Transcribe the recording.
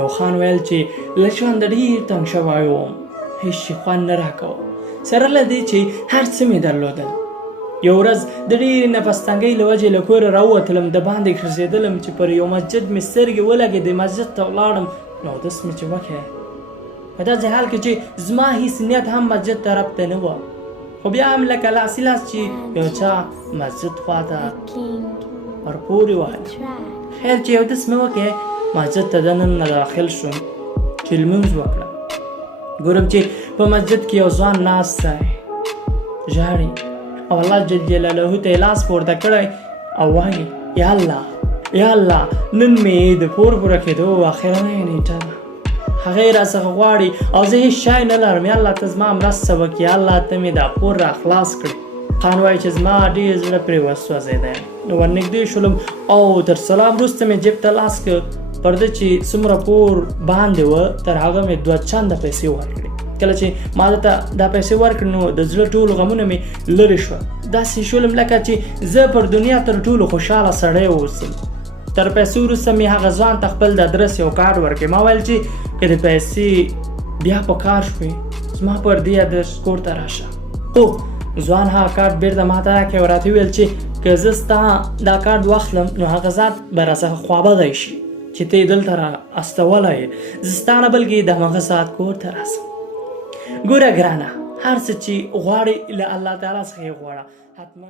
یو خان ویل چې له ژونده ډېر تنګ شوی وم، هېڅ شي خوند نه راکوه، سره له دې چې هر څه مې درلودل. یو ورځ د ډېرې نفس تنګۍ له وجې له کوره راووتلم، د باندې ګرځېدلم چې پر یو مسجد مې سترګې ولګېدې، مسجد ته ولاړم نو اودس مې چې وکړی. په داسې حال کې چې زما هېڅ نیت هم مسجد طرف ته نه وه، خو بیا هم لکه لاسي لاس چې یو چا مسجد خوا ته ورپورې وهله. خیر چې اودس مې وکړی، مسجد ته دننه داخل شوم چې لمونځ وکړم. ګورم چې په مسجد کې یو ځوان ناست دی، ژاړي او الله جل جلاله ته یې لاس پورته کړی او وایي یا الله یا الله، نن مې د پور پوره کېدو اخرنۍ نیټه ده، هغه یې راڅخه غواړي او زه هېڅ شی نه لرم، یا الله ته زما مرسته وکړي، یا الله ته مې دا پور را خلاص کړي. خان وایي چې زما ډېر زړه پرې وسوځېدی، نو ورنږدې شولم او تر سلام وروسته مې جیب ته لاس کړ، پر ده چې څومره پور باندې وه تر هغه مې 2 چنده پیسې ورکړې. کله چې ما ته دا پیسې ورکړې نو د زړه ټول غمونه مې لرې شوه، داسې شولم لکه چې زه پر دنیا تر ټولو خوشحاله سړی اوسم. تر پیسې وروسته مې هغه ځوان ته خپل د ادرس یو کارډ ورکړ. ما ویل چې که د پیسې بیا په کار شوې زما پر دې ادرس کور ته راشه. خو ځوان هغه کارډ بېرته ما ته راکړی او راته وویل چې که زه ستا دا کارډ واخلم نو هغه ذات به راڅخه خوابدی شي چې ته یې دلته را استولی یې، زه ستا نه بلکې د همغه ساعت کور ته راسم. ګوره ګرانه، هر څه چې غواړې له الله تعالی څخه یې غواړه، حتما